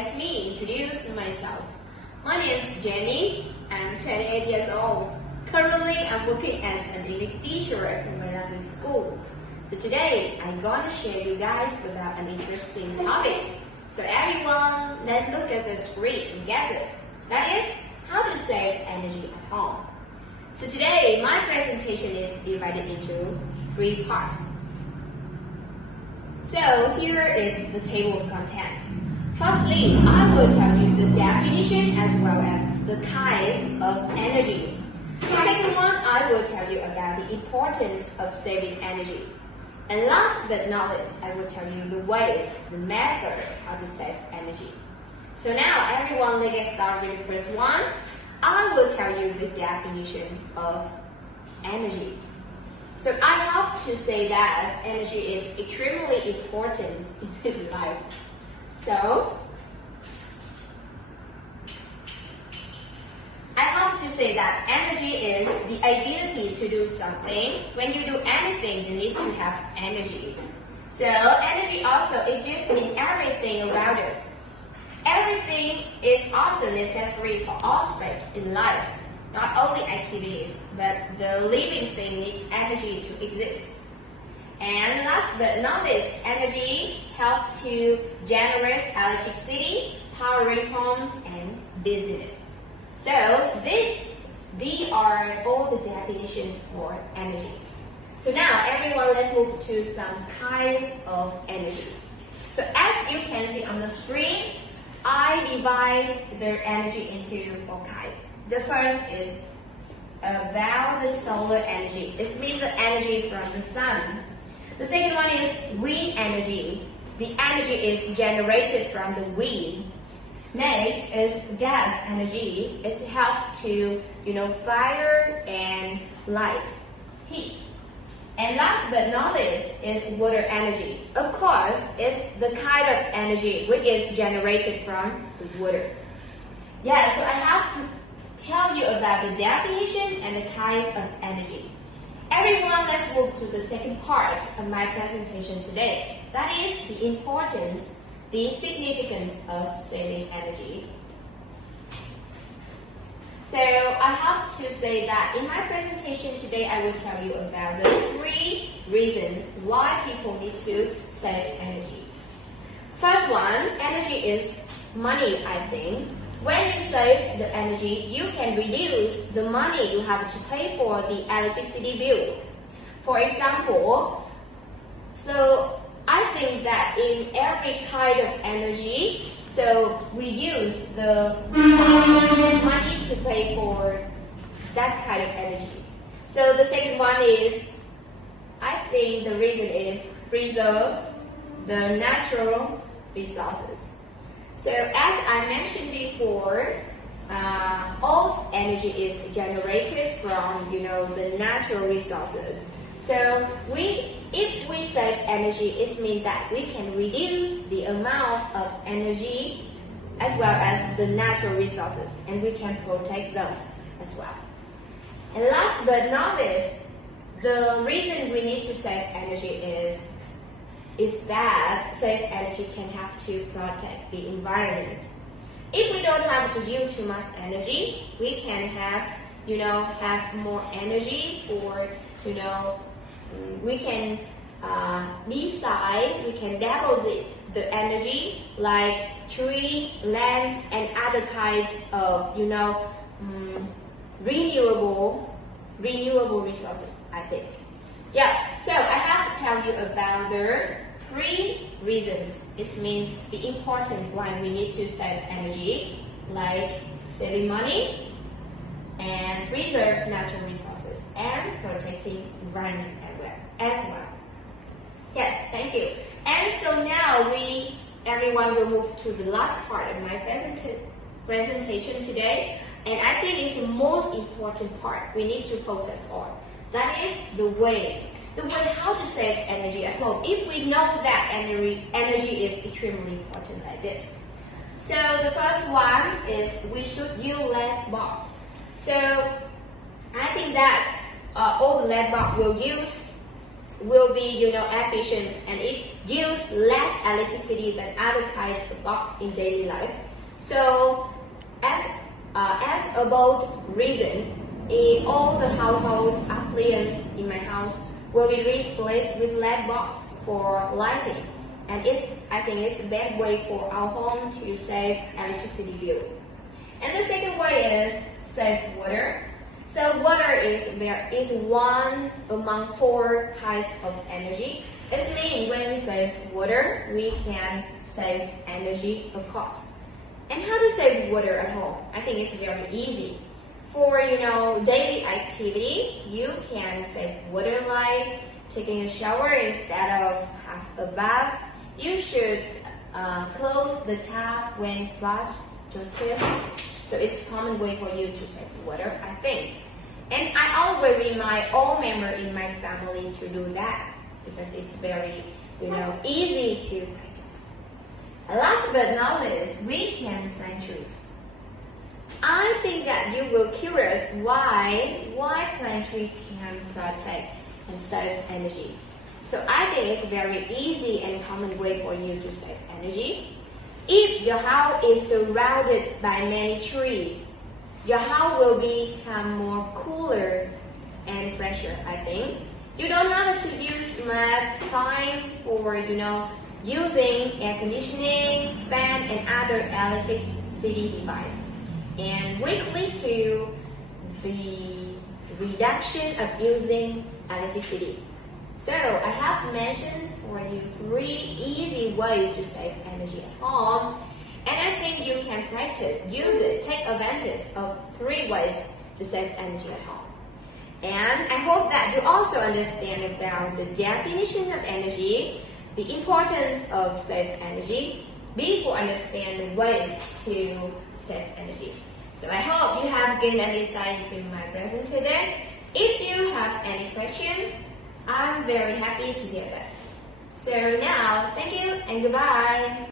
let me introduce myself. My name is Jenny. I'm 28 years old. Currently, I'm working as an English teacher at Malaki School. So today, I'm going to share you guys about an interesting topic. So everyone, let's look at the screen and guess it. That is, how to save energy at home. So today, my presentation is divided into 3 parts. So here is the table of contents. Firstly, I will tell you the definition as well as the kinds of energy. The second one, I will tell you about the importance of saving energy. And last but not least, I will tell you the ways, the method, how to save energy. So now, everyone, let's get started with the first one. I will tell you the definition of energy. So I have to say that energy is extremely important in life. So I have to say that energy is the ability to do something. When you do anything, you need to have energy. So energy also exists in everything around us. Everything is also necessary for all aspects in life. Not only activities, but the living thing needs energy to exist. And last but not least, energy helps to generate electricity, powering homes and business. So these are all the definitions for energy. So now everyone, let's move to some kinds of energy. So as you can see on the screen, I divide the energy into 4 kinds. The first is about the solar energy. This means the energy from the sun. The second one is wind energy. The energy is generated from the wind. Next is gas energy. It helps to, fire and light, heat. And last but not least is water energy. Of course, it's the kind of energy which is generated from the water. Yeah, so I have to tell you about the definition and the kinds of energy. Everyone, let's move to the second part of my presentation today. That is the importance, the significance of saving energy. So I have to say that in my presentation today, I will tell you about the 3 reasons why people need to save energy. First one, energy is money, I think. When you save the energy, you can reduce the money you have to pay for the electricity bill. For example, so I think that in every kind of energy, so we use the money to pay for that kind of energy. So the second one is, I think the reason is preserve the natural resources. So as I mentioned before, all energy is generated from, the natural resources. So if we save energy, it means that we can reduce the amount of energy as well as the natural resources, and we can protect them as well. And last but not least, the reason we need to save energy is that save energy can have to protect the environment. If we don't have to use too much energy, we can have, have more energy for, we can decide, we can deposit the energy like tree, land, and other kinds of, renewable resources, I think. Yeah, so I have to tell you about the 3 reasons. It means the important why we need to save energy, like saving money, and preserve natural resources, and protecting environment as well. Yes, thank you. And so now everyone will move to the last part of my presentation today. And I think it's the most important part we need to focus on. That is the way how to save energy at home. If we know that energy is extremely important like this. So the first one is we should use LED bulbs. So I think that all the LED bulbs will use will be, efficient, and it uses less electricity than other kinds of box in daily life. So, as about reason, all the household appliances in my house will be replaced with LED box for lighting, and I think it's the best way for our home to save electricity bill. And the second way is save water. So water is one among 4 kinds of energy. It means when we save water, we can save energy, of course. And how to save water at home? I think it's very easy. For daily activity, you can save water like taking a shower instead of have a bath. You should close the tap when brush your teeth. So it's a common way for you to save water, I think. And I always remind all members in my family to do that because it's very, easy to practice. And last but not least, we can plant trees. I think that you will curious why plant trees can protect and save energy. So I think it's a very easy and common way for you to save energy. If your house is surrounded by many trees, your house will become more cooler and fresher, I think. You don't have to use much time for, using air conditioning, fan, and other electricity device. And weekly to the reduction of using electricity. So I have mentioned for you 3 easy ways to save energy at home, and I think you can practice, use it, take advantage of 3 ways to save energy at home. And I hope that you also understand about the definition of energy, the importance of save energy, before understand the way to save energy. So I hope you have gained an insight into my present today. If you have any question, I'm very happy to hear that. So now, thank you and goodbye.